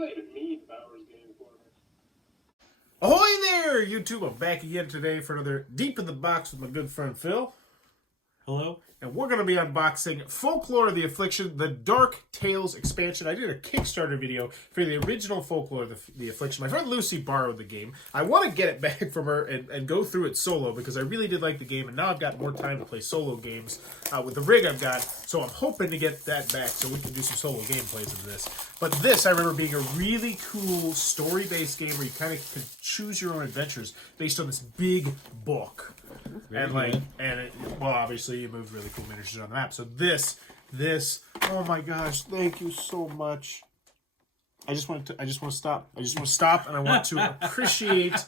not even need Bowers game for me. Ahoy there, YouTube! I'm back again today for another Deep in the Box with my good friend Phil. Hello. And we're going to be unboxing Folklore, the Affliction, the Dark Tales expansion. I did a Kickstarter video for the original Folklore, the Affliction. My friend Lucy borrowed the game. I want to get it back from her and go through it solo because I really did like the game. And now I've got more time to play solo games with the rig I've got. So I'm hoping to get that back so we can do some solo gameplays of this. But this, I remember being a really cool story-based game where you kind of could choose your own adventures based on this big book. Well, obviously you moved really cool miniatures on the map. So this, oh my gosh, thank you so much. I just want to stop, and I want to appreciate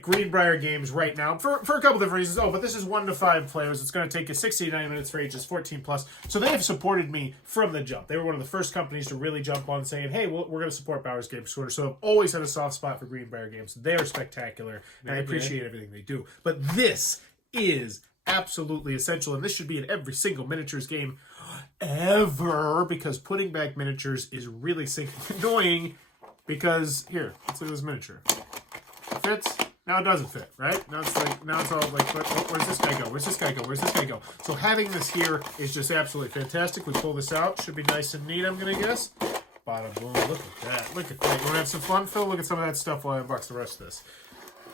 Greenbrier Games right now for a couple different reasons. Oh, but this is 1 to 5 players. It's going to take you 60 to 90 minutes for ages 14 plus. So they have supported me from the jump. They were one of the first companies to really jump on saying, hey, we're going to support Bowers Games Quarter. So I've always had a soft spot for Greenbrier Games. They are spectacular, and I appreciate everything they do. But this is absolutely essential, and this should be in every single miniatures game ever, because putting back miniatures is really annoying. Because here, let's look at this miniature. It fits. Now it doesn't fit, right? Now it's all like, where's this guy go? Where's this guy go? Where's this guy go? So having this here is just absolutely fantastic. We pull this out, should be nice and neat, I'm gonna guess. Bada boom! Look at that! Look at that! You want to have some fun, Phil? Look at some of that stuff while I unbox the rest of this.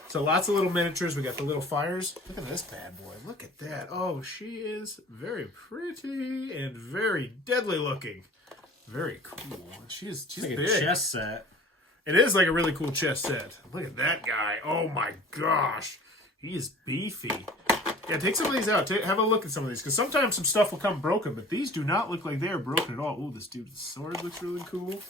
So lots of little miniatures. We got the little fires. Look at this bad boy. Look at that. Oh, she is very pretty and very deadly looking. Very cool. She's like big. a chess set. It is like a really cool chess set. Look at that guy. Oh my gosh. He is beefy. Yeah, take some of these out. Have a look at some of these. Because sometimes some stuff will come broken, but these do not look like they're broken at all. Ooh, this dude's sword looks really cool.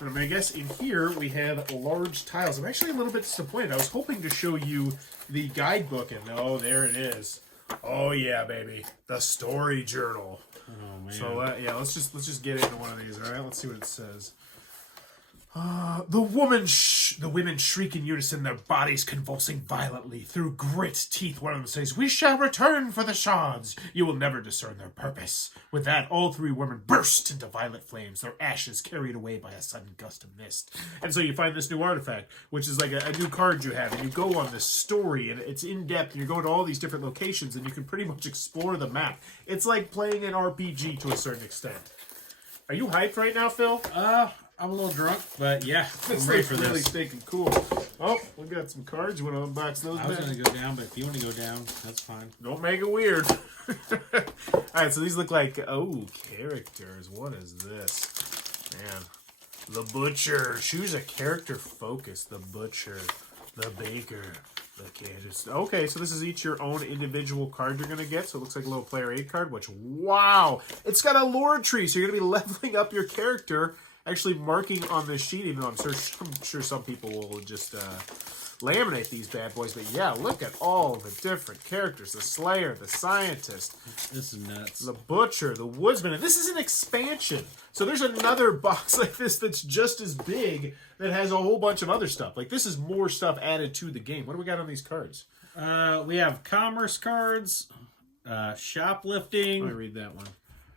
And I guess in here we have large tiles. I'm actually a little bit disappointed. I was hoping to show you the guidebook, and oh, there it is. Oh yeah, baby, the story journal. Oh man. So yeah, let's just get into one of these. All right, let's see what it says. The women shriek in unison, their bodies convulsing violently. Through grit teeth, one of them says, "We shall return for the shards. You will never discern their purpose." With that, all 3 women burst into violet flames, their ashes carried away by a sudden gust of mist. And so you find this new artifact, which is like a new card you have, and you go on this story, and it's in-depth, and you go to all these different locations, and you can pretty much explore the map. It's like playing an RPG to a certain extent. Are you hyped right now, Phil? I'm a little drunk, but yeah, It's I'm ready for really this. stinking cool. Oh, we got some cards. You want to unbox those? I was going to go down, but if you want to go down, that's fine. Don't make it weird. Alright, so these look like, characters. What is this? Man. The Butcher. Choose a character focus. The Butcher. The Baker. The Candace. Okay, so this is each your own individual card you're going to get. So it looks like a little player aid card, which, wow. It's got a lore tree, so you're going to be leveling up your character. Actually marking on this sheet, even though I'm sure some people will just laminate these bad boys. But yeah, look at all the different characters. The Slayer, the Scientist. This is nuts. The Butcher, the Woodsman. And this is an expansion. So there's another box like this that's just as big that has a whole bunch of other stuff. Like this is more stuff added to the game. What do we got on these cards? We have commerce cards, shoplifting. Let me read that one.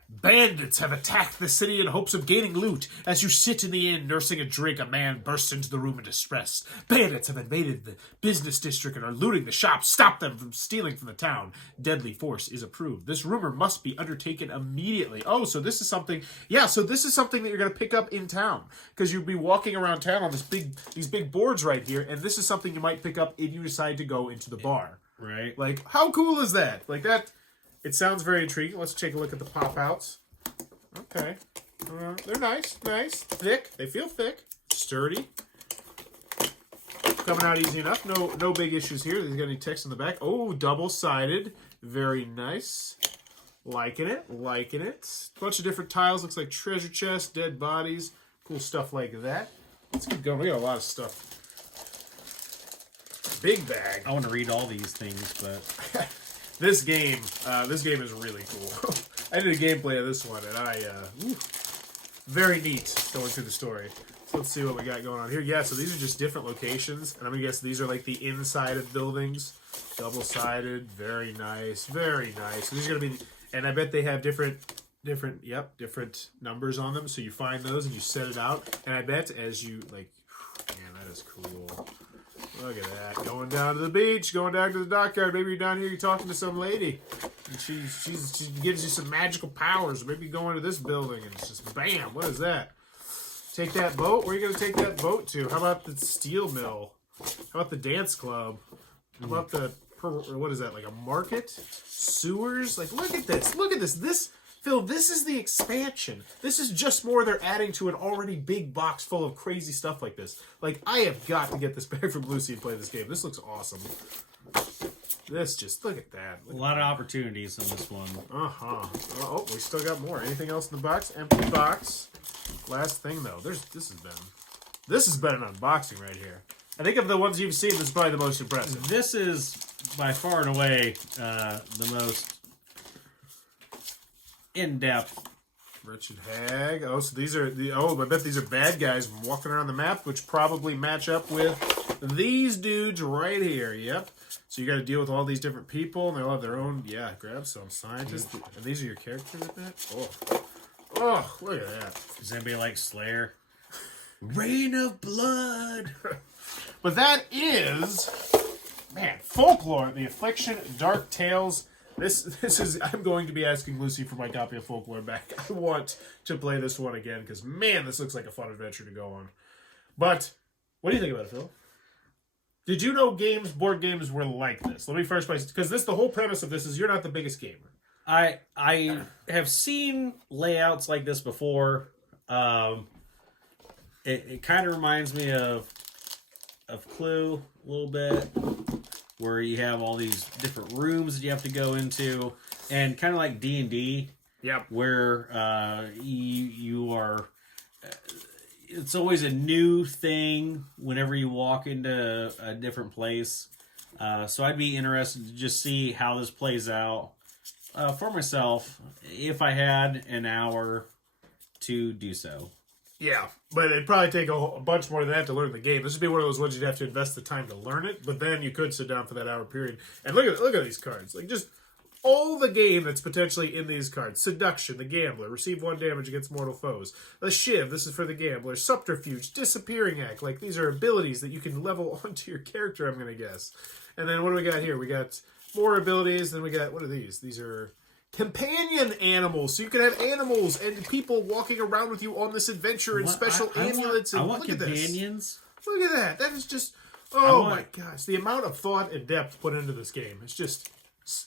Bandits have attacked the city in hopes of gaining loot. As you sit in the inn nursing a drink, a man bursts into the room in distress. Bandits have invaded the business district and are looting the shops. Stop them from stealing from the town. Deadly force is approved. This rumor must be undertaken immediately. Oh, so this is something. Yeah, so this is something that you're going to pick up in town because you'll be walking around town on these big boards right here, and this is something you might pick up if you decide to go into the bar. Right. Like, how cool is that? Like that. It sounds very intriguing. Let's take a look at the pop-outs. Okay. They're nice. Thick. They feel thick. Sturdy. Coming out easy enough. No big issues here. There's got any text in the back. Oh, double-sided. Very nice. Liking it. Bunch of different tiles. Looks like treasure chest, dead bodies. Cool stuff like that. Let's keep going. We got a lot of stuff. Big bag. I want to read all these things, but... This game is really cool. I did a gameplay of this one, and very neat going through the story. So let's see what we got going on here. Yeah, so these are just different locations, and I'm gonna guess these are like the inside of buildings. Double-sided, very nice, very nice. So these are gonna be, and I bet they have different different numbers on them. So you find those and you set it out. And I bet as you like, man, that is cool. Look at that. Going down to the beach, going down to the dockyard. Maybe you're down here, you're talking to some lady. And she gives you some magical powers. Maybe you go into this building and it's just bam, what is that? Take that boat? Where are you going to take that boat to? How about the steel mill? How about the dance club? How about the, what is that, like a market? Sewers? Like, look at this. Look at this. This, Phil, this is the expansion. This is just more they're adding to an already big box full of crazy stuff like this. Like, I have got to get this back from Lucy and play this game. This looks awesome. This just, look at that. A lot of opportunities in this one. Uh-huh. Oh, we still got more. Anything else in the box? Empty box. Last thing, though. This has been an unboxing right here. I think of the ones you've seen, this is probably the most impressive. This is by far and away the most in-depth. Wretched Hag. Oh, so these are I bet these are bad guys walking around the map, which probably match up with these dudes right here. Yep. So you got to deal with all these different people, and they all have their own. Yeah, grab some scientists. And these are your characters, I bet. Oh, look at that. Does anybody like Slayer? Rain of Blood. But that is, man, Folklore, the Affliction, Dark Tales. This is, I'm going to be asking Lucy for my copy of Folklore back. I want to play this one again, because, man, this looks like a fun adventure to go on. But, what do you think about it, Phil? Did you know board games were like this? Let me first place, because the whole premise of this is you're not the biggest gamer. I have seen layouts like this before. It kind of reminds me of Clue a little bit, where you have all these different rooms that you have to go into, and kind of like D&D. Yep. Where you are. It's always a new thing whenever you walk into a different place. So I'd be interested to just see how this plays out for myself if I had an hour to do so. Yeah, but it'd probably take a bunch more than that to learn the game. This would be one of those ones you'd have to invest the time to learn it, but then you could sit down for that hour period. And look at these cards. Like, just all the game that's potentially in these cards. Seduction, the Gambler. Receive 1 damage against mortal foes. The Shiv, this is for the Gambler. Subterfuge, Disappearing Act. Like, these are abilities that you can level onto your character, I'm going to guess. And then what do we got here? We got more abilities. Then we got, what are these? These are companion animals. So you can have animals and people walking around with you on this adventure and special amulets. I And want look at this. companions. Look at that. That is just, oh my gosh. The amount of thought and depth put into this game. It's just,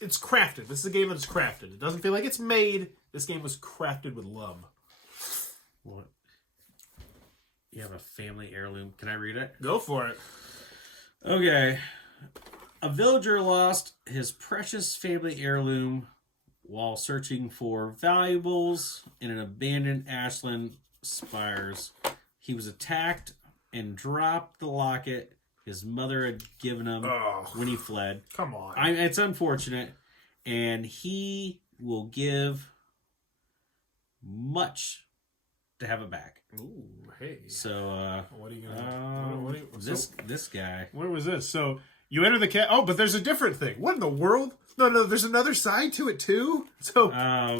it's crafted. This is a game that's crafted. It doesn't feel like it's made. This game was crafted with love. What? You have a family heirloom. Can I read it? Go for it. Okay. A villager lost his precious family heirloom while searching for valuables in an abandoned ashland spires. He was attacked and dropped the locket his mother had given him when he fled. Come on. It's unfortunate, and he will give much to have it back. Ooh, hey. So, what are you gonna? This guy. Where was this? So you enter the cat. Oh, but there's a different thing. What in the world? No. There's another side to it too. So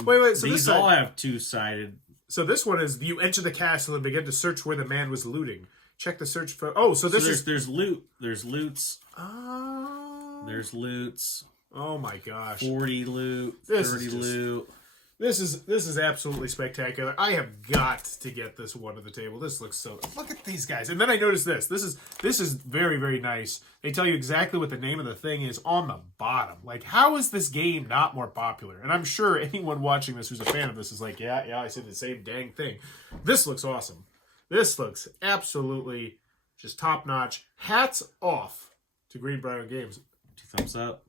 wait. So these this all side, have two-sided. So this one is you enter the castle and begin to search where the man was looting. Check the search for. Oh, so there's loot. There's loots. Oh. There's loots. Oh my gosh. 40 loot. 30 loot. This is absolutely spectacular. I have got to get this one to the table. This looks so. Look at these guys. And then I noticed this. This is very, very nice. They tell you exactly what the name of the thing is on the bottom. Like, how is this game not more popular? And I'm sure anyone watching this who's a fan of this is like, yeah, I said the same dang thing. This looks awesome. This looks absolutely just top notch. Hats off to Greenbrier Games. 2 thumbs up.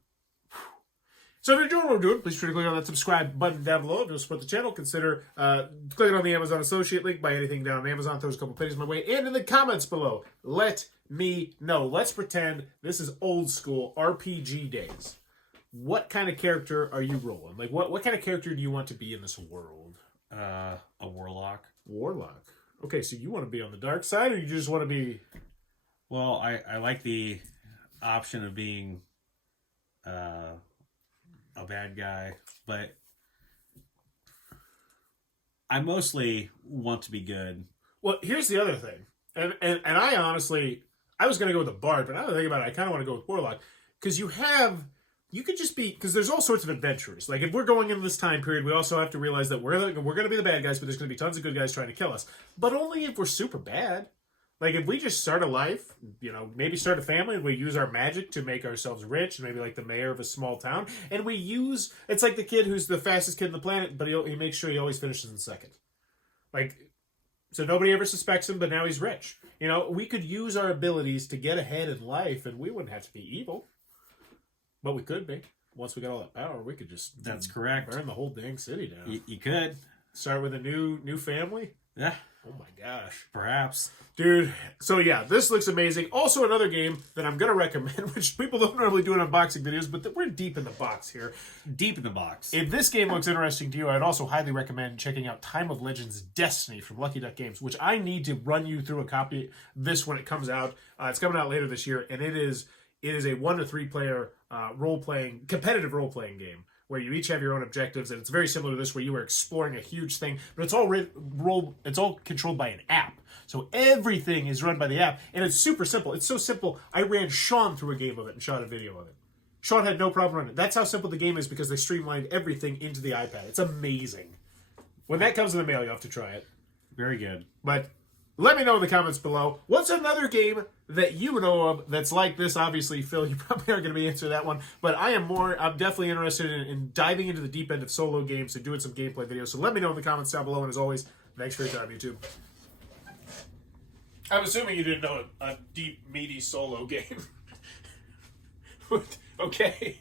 So if you're enjoying what we're doing, please try to click on that subscribe button down below. If you want to support the channel, consider clicking on the Amazon associate link. Buy anything down on Amazon. Throws a couple pennies my way. And in the comments below, let me know. Let's pretend this is old school RPG days. What kind of character are you rolling? Like, what kind of character do you want to be in this world? A warlock. Warlock. Okay, so you want to be on the dark side, or you just want to be... Well, I like the option of being... a bad guy, but I mostly want to be good. Well, here's the other thing, and I honestly, I was going to go with the bard, but now that I think about it, I kind of want to go with warlock because you could just be, because there's all sorts of adventurers. Like if we're going into this time period, we also have to realize that we're going to be the bad guys, but there's going to be tons of good guys trying to kill us. But only if we're super bad. Like if we just start a life, maybe start a family, and we use our magic to make ourselves rich, and maybe like the mayor of a small town, and it's like the kid who's the fastest kid on the planet, but he makes sure he always finishes in second. Like, so nobody ever suspects him, but now he's rich. We could use our abilities to get ahead in life, and we wouldn't have to be evil. But we could be. Once we got all that power, we could just... That's correct. Burn the whole dang city down. You could. Start with a new family? Yeah. Oh my gosh. Perhaps. Dude, so yeah, this looks amazing. Also another game that I'm going to recommend, which people don't normally do in unboxing videos, but we're deep in the box here. Deep in the box. If this game looks interesting to you, I'd also highly recommend checking out Time of Legends Destiny from Lucky Duck Games, which I need to run you through a copy of this when it comes out. It's coming out later this year, and it is a 1 to 3 player competitive role-playing game where you each have your own objectives, and it's very similar to this where you are exploring a huge thing, but it's all controlled by an app. So everything is run by the app, and it's super simple. It's so simple, I ran Sean through a game of it and shot a video of it. Sean had no problem running it. That's how simple the game is because they streamlined everything into the iPad. It's amazing. When that comes in the mail, you have to try it. Very good. But let me know in the comments below. What's another game that you know of that's like this? Obviously, Phil, you probably aren't going to be answering that one. But I'm definitely interested in diving into the deep end of solo games and doing some gameplay videos. So let me know in the comments down below. And as always, thanks for your time, YouTube. I'm assuming you didn't know a deep, meaty solo game. Okay.